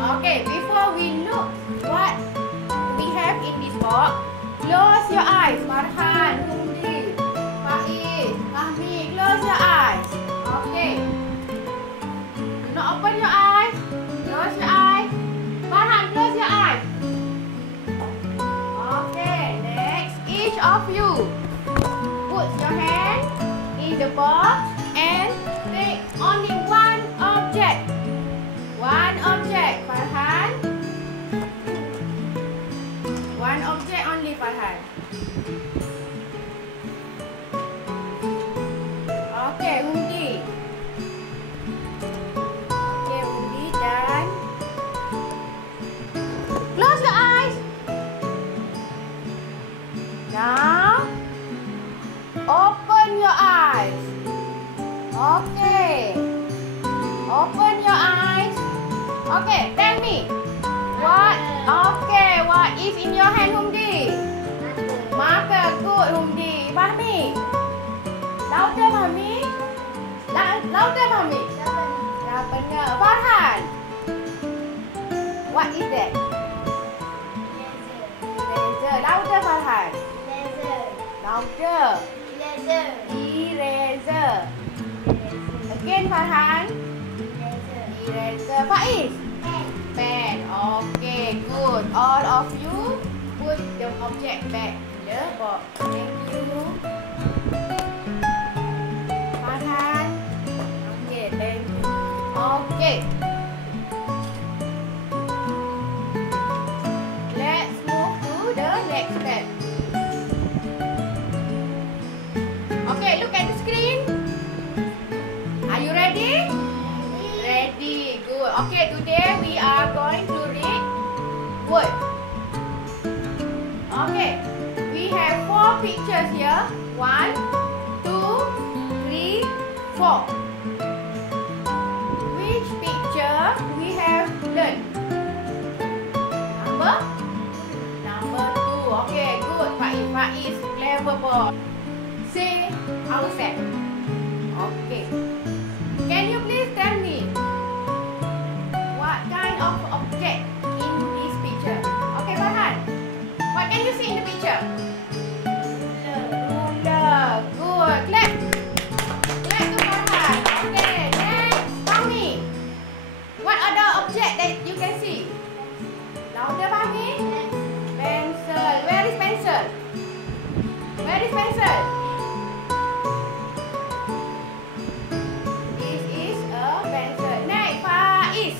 Okay, before we look what we have in this box, close your eyes. Farhan, Hundi, Faiz, Fahmi, close your eyes. Okay. Do not open your eyes. Close your eyes. Farhan, close your eyes. Okay, next, each of you put your hand in the box and take only one object. One object, Farhan. One object only, Farhan. Okay, Hundi. Okay, Hundi, dan close your eyes. Now, open your eyes. Okay. Open your eyes. Okay, tell me. What? Okay, what is in your hand, Hundi? Marker. Good, Hundi. Fahmi. Louder, Fahmi. Louder, Fahmi. Ya, benar. Farhan. What is that? Eraser. Louder, Farhan. Louder. Eraser. Again, Farhan. Eraser. Faiz. Pen. Okay, good. All of you put the object back in the box. Thank you. Farhan. Okay, thank you. Okay. Let's move to the next step. Okay, look at the screen. Are you ready? Ready. Good. Okay, today we are going to read word. Okay. We have 4 pictures here. 1, 2, 3, 4. Which picture we have learned? Number 2. Okay, good. Faiz, clever boy. Say outside. Okay. Can you please tell me what kind of object in this picture? Okay, Farhan. What can you see in the picture? Ruler. Good. Clap. Clap to Farhan. Okay. Next, Fahmi. What other object that you can see? Louder, Fahmi. Pencil. Where is pencil? Where is pencil? This is a pencil. Next, Faiz.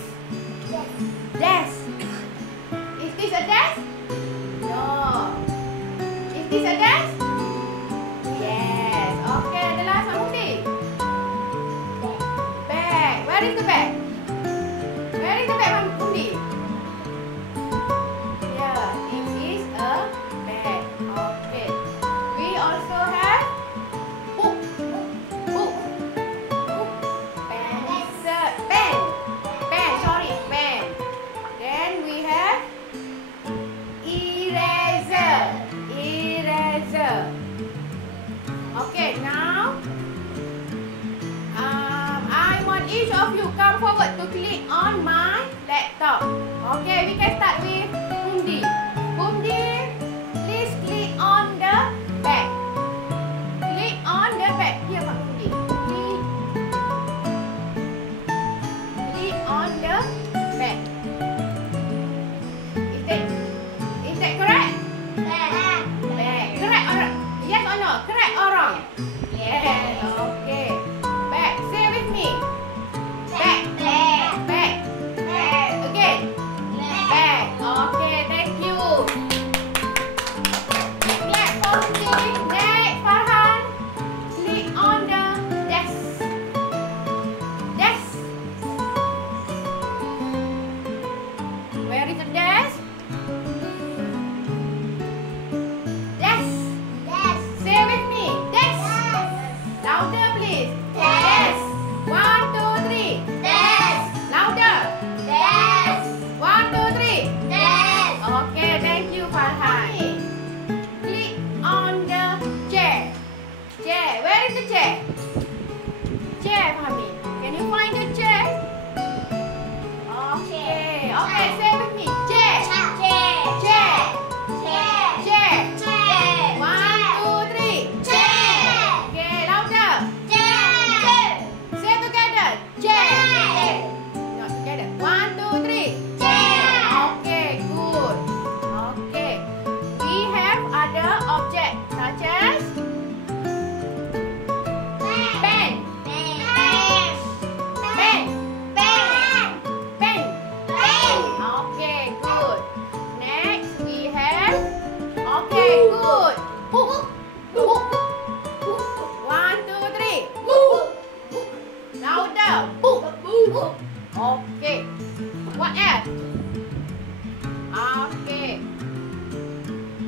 Desk. Is this a desk? No. Is this a desk? Yes. Okay, the last one, Hundi. Bag. Where is the bag? Where is the bag, Hundi? Yeah, this is a bag. Okay. We also have book. Book. Pencil. Pen. Pen. Sorry, pen. Then we have eraser. Eraser. Okay, now I want each of you come forward to click on my laptop. Okay, we can start with Hundi. Hundi, please click on the back. Click on the back. Here, Pak Hundi. Click on the back. Is that correct? Back. Correct or yes or no? Correct or wrong? Yes. Okay. Back. Say with me. Back. Back. Again. Back. Okay. Thank you. Clap for Hundi. Next, Farhan. Click on the desk. Desk. Where is the desk? Desk. Say with me. Desk. Louder, please. Desk. 1, 2, 3. Desk. Louder. Desk. 1, 2, 3. Desk. Okay, thank you, Farhan. Click on the chair. Chair. Where is the chair? Chair, Fahmi. Can you find the chair? Okay. Okay, say with me. Chair. Chair. Chair. 1, 2, 3. Okay, louder. Say together. Chair. Not together. 1, 2, 3. Okay, good. Okay. We have other objects such as pen. Okay, good. Next we have. Okay, good. Book. 1, 2, 3. Louder. Book. Okay. What else? Okay.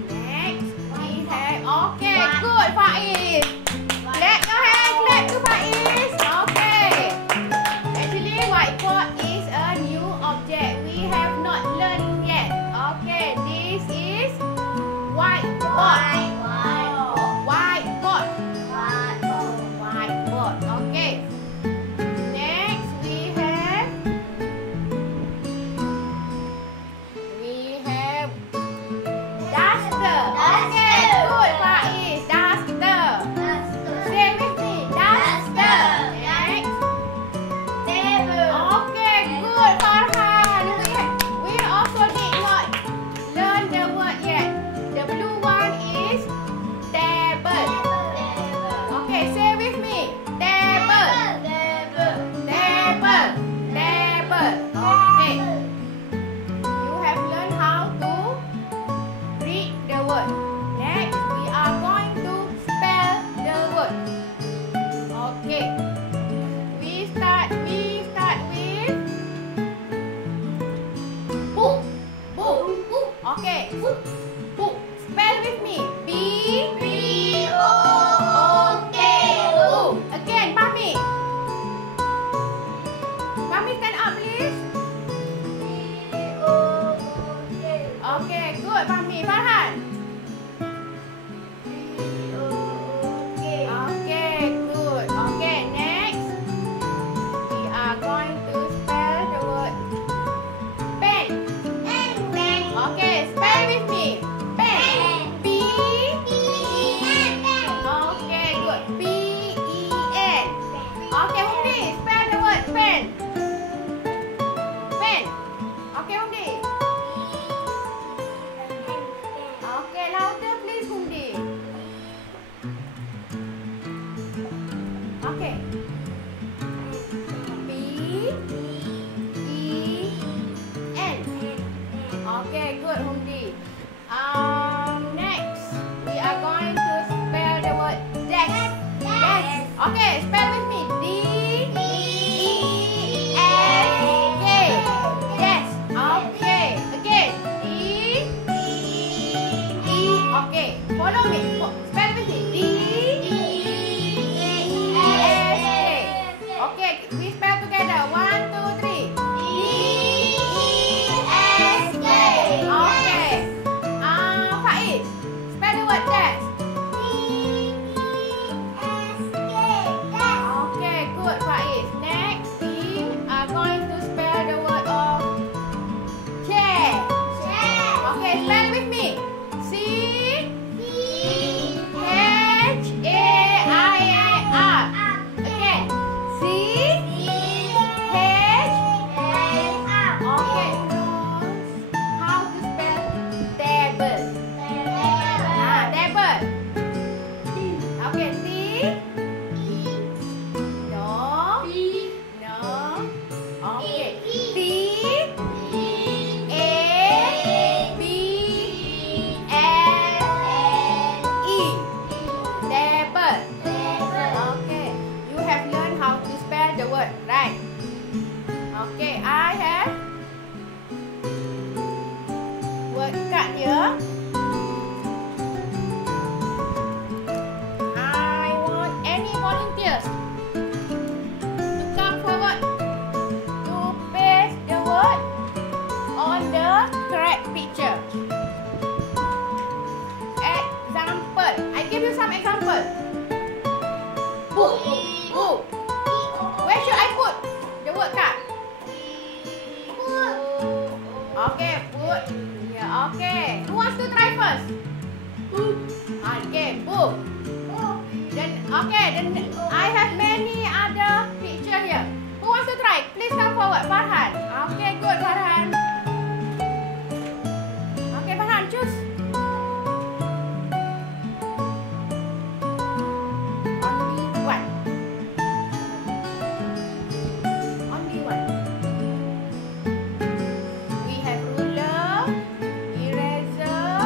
Next we have. Okay, good. Faiz. Clap your hands. Clap to Faiz. Okay. Actually, whiteboard is a new object we have not learned yet. Okay, this is whiteboard. Whiteboard. Okay. Next we have duster. Okay, good Faiz. Duster. Say with me. Duster. Next. Okay, good Farhan. We also did not learn the word yet. The blue one is table. Okay, say with me. Table. Okay. You have learned how to read the word. Next, we are going to spell the word. Okay. We start with book. Okay. Book. Spell with me. B-O-O-K. Book. Again, Mami. Mami, stand up, please. Okay, good, Mami. Farhan. Okay, good. Okay, next. We are going to spell the word pen. Okay, spell with me. Pen. P-E-N. Okay, good. P-E-N. Okay, Humdi, spell the word pen. Pen. Okay, Humdi. Okay, louder please, Humdi. Okay. P-E-N. Okay, good, Humdi. Next, we are going to spell the word desk. Okay, spell with me. D-E-S-K. Desk. Okay. Again. D-E-E. Okay. Follow me. Spell with me. D-E-S-K. Okay, we spell together. 1, 2, 3. D-E-S-K. Okay. Faiz, spell the word desk. Okay, good Faiz. Next, we are going to spell the word of chair. Okay, spell with me. C-H-A-I-R. Again. C-H-A-I-R. Okay, how to spell table? Table. Okay, T. No. Okay. T. A. B. L. E. Table. Okay. You have learned how to spell the word, right? Okay, I have word card here. I want any volunteers to come forward to paste the word on the correct picture. Example. I give you some example. Book. Where should I put the word card? Okay, put. Yeah, okay. Who wants to try first? Okay, book. Then, okay, then I have many other picture here. Who wants to try? Please come forward, Farhan. Okay, good, Farhan. Okay, Farhan, choose. Only one. Only one. We have ruler, eraser,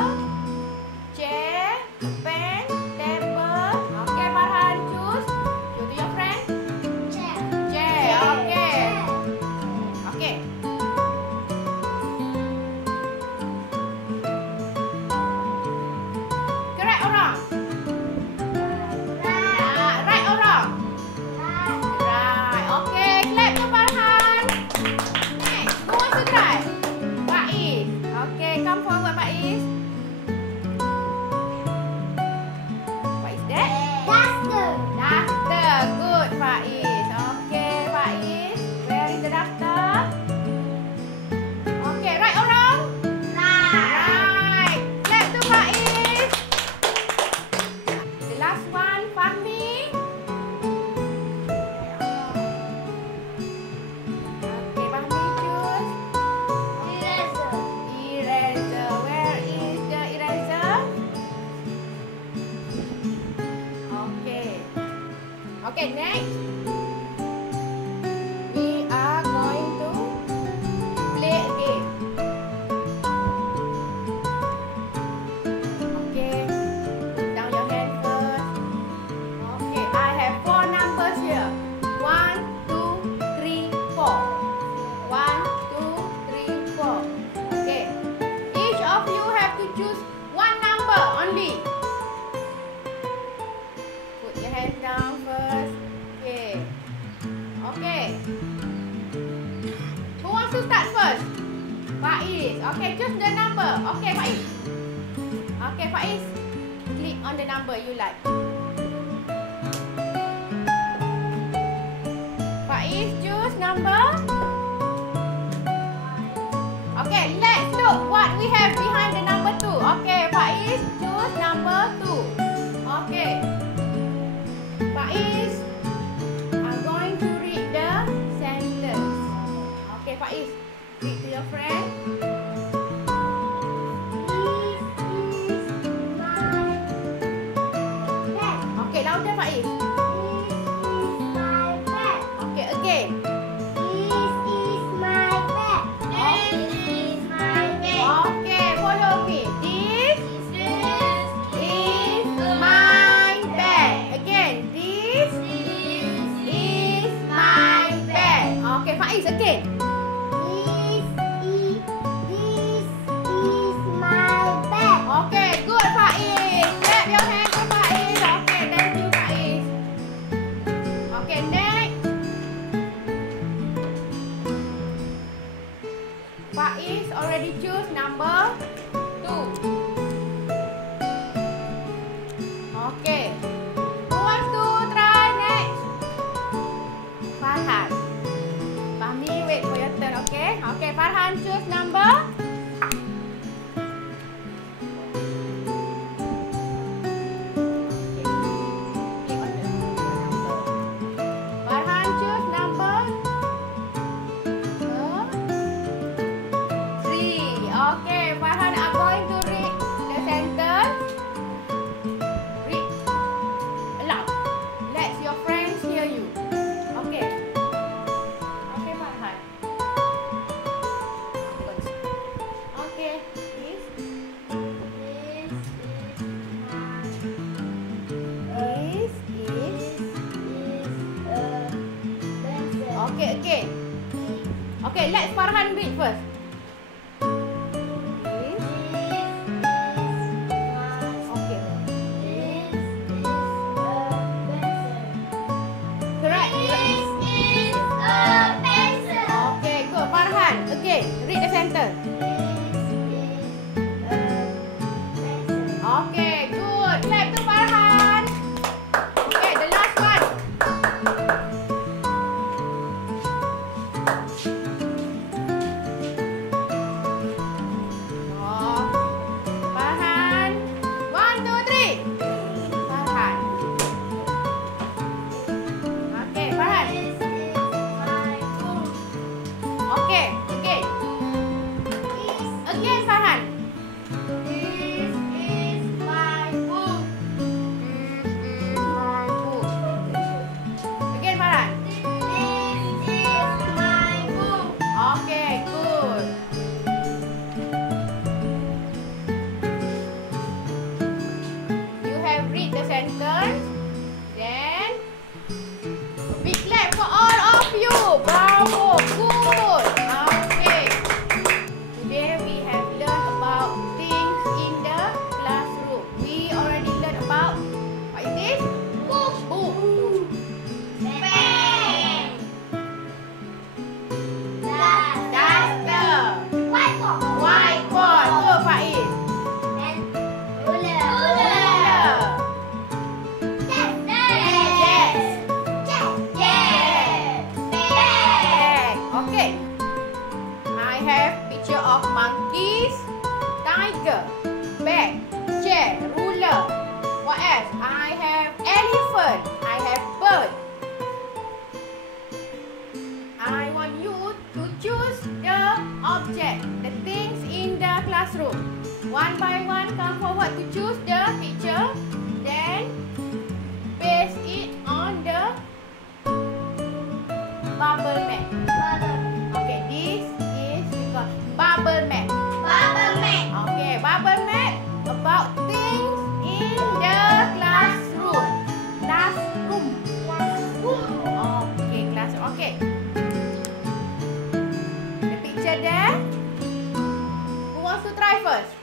chair, pen, table. Okay, Farhan, choose. Show to your friend. Chair. Okay. Okay. Correct or wrong? Right or wrong? Right. Okay, clap to Farhan. Next, who wants to try? Faiz. Okay, come forward, Faiz. What is that? Duster. Good, Faiz. Okay, Faiz. Where is the duster? Okay, right or wrong? Right. Clap to Faiz. The last one, Fahmi. Okay, Fahmi, choose. Eraser. Where is the eraser? Okay. Okay, next. We are going to play a game. Okay. Put down your hand first. Okay, I have 4 numbers here. 1, 2, 3, 4. 1, 2, 3, 4. Okay. Each of you have to choose one number only. Put your hand down first. Okay. Okay. Who wants to start first? Faiz. Okay, choose the number. Okay, Faiz. Okay, Faiz. Click on the number you like. Faiz, choose number. Okay, let's look what we have behind the number 2. Okay, Faiz, choose number 2. Okay. Faiz, I'm going to read the sentence. Okay, Faiz, read to your friend. Okay, louder, Faiz. Okay, again. Okay, follow me. This is my bag. Again, this is my bag. Okay, Faiz, again. Okay, good, Faiz. Clap your hand for Faiz. Okay, thank you, Faiz. Okay, next. Faiz already choose number 2. Okay. Who wants to try next? Farhan. Fahmi, wait for your turn, okay? Okay, Farhan choose number. Click on the number. Farhan choose number 3. Okay, Farhan are going to read the sentence. Read aloud. Let your friends hear you. Okay. Okay, Farhan. Okay, please. Okay, again. Okay, let Farhan read first. Okay. Correct. Okay, good. Farhan, again. Read the sentence. Okay, good. Clap to Farhan. Okay, the last one. have picture of monkeys, tiger, bag, chair, ruler. What else? I have elephant. I have bird. I want you to choose the object, the things in the classroom. One by one, come forward to choose the picture. Then paste it on the bubble map. Okay, this is because bubble map. Okay, bubble map about things in the classroom. Okay, classroom. Okay. The picture there. Who wants to try first?